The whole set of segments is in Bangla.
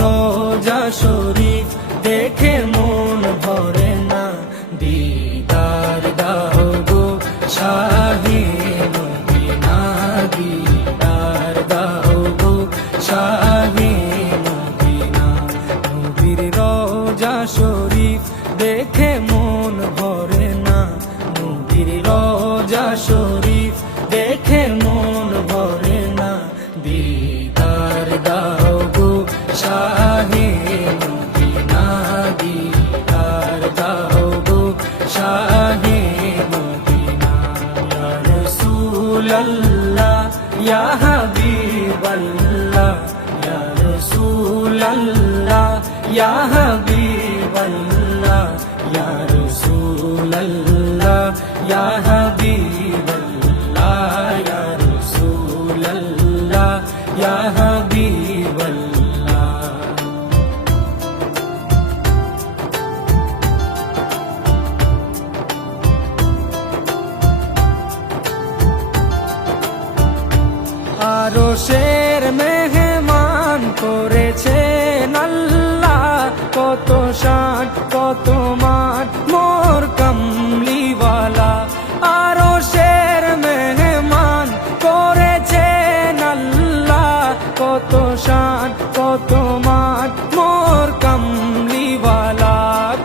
রোজা শরীফ দেখে মন ভরে না, দিদার দাও গো শাহে মদিনা, দিদার দাও গো শাহে মদিনা। নবীর রোজা শরীফ দেখে মন ভরে না, নবীর রোজা শরীফ দেখে মন ভরে না, দিদার দাও গো শাহে মদিনা, দিদার দাও গো শাহে মদিনা। ইয়া রাসূলাল্লাহ ইয়া হাবিবাল্লাহ, ইয়া রাসূলাল্লাহ ইয়া হাবিবাল্লাহ, ইয়া রাসূলাল্লাহ ইয়া হাবিবাল্লাহ, ইয়া রাসূলাল্লাহ ইয়া হাবিবাল্লাহ। আরশের মেহমান করেছেন আল্লাহ, কত শান কত মান মোর কামলিওয়ালা। আরশের মেহমান করেছেন আল্লাহ, কত শান কত মান মোর কামলিওয়ালা,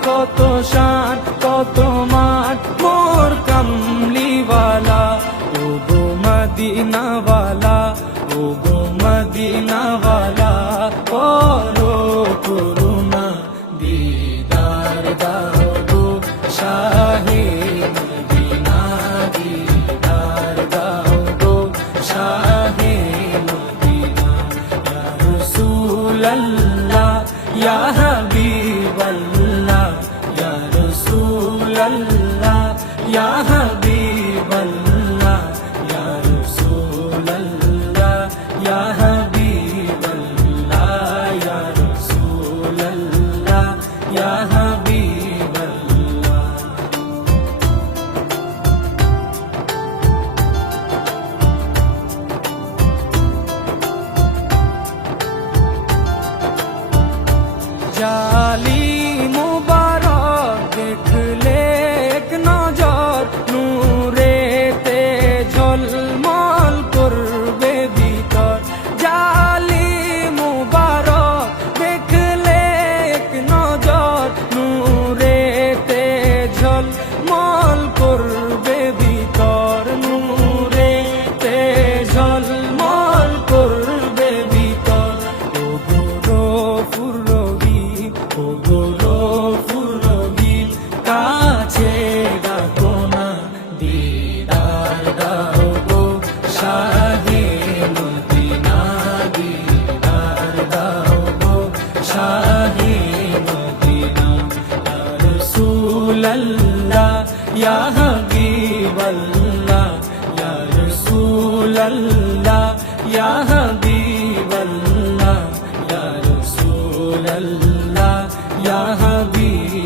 কত শান কত মান মোর কামলিওয়ালা। ও গো মদিনাওয়ালা, ও গো মদিনাওয়ালা, করো করুণা, দিদার দাও গো শাহে মদিনা, দিদার দাও গো শাহে মদিনা। ইয়া রাসূলাল্লাহ ইয়া হাবিবাল্লাহ, ইয়া রাসূলাল্লাহ ইয়া হাবিবাল্লাহ, ইয়া রাসূলাল্লাহ ইয়া হাবিবাল্লাহ, ইয়া রাসূলাল্লাহ ইয়া হাবিবাল্লাহ। জালি মুবারক দেখলে এক নজর, নূরেতে ঝলমল করবে ভিতর। জালি মুবারক দেখলে এক নজর, নূরেতে ঝলমল করবে ভিতর, নূরেতে ঝলমল করবে ভিতর। ও গো গফুর রহিম, ও গো গফুর রহিম, কাছে ডাকো না, দিদার দাও গো শাহে মদিনা, দিদার দাও গো শাহে মদিনা। ইয়া রাসূলাল্লাহ ইয়া হাবিবাল্লাহ, ইয়া রাসূলাল্লাহ ইয়া হাবিবাল্লাহ, ইয়া রাসূলাল্লাহ ইয়া হাবিবাল্লাহ।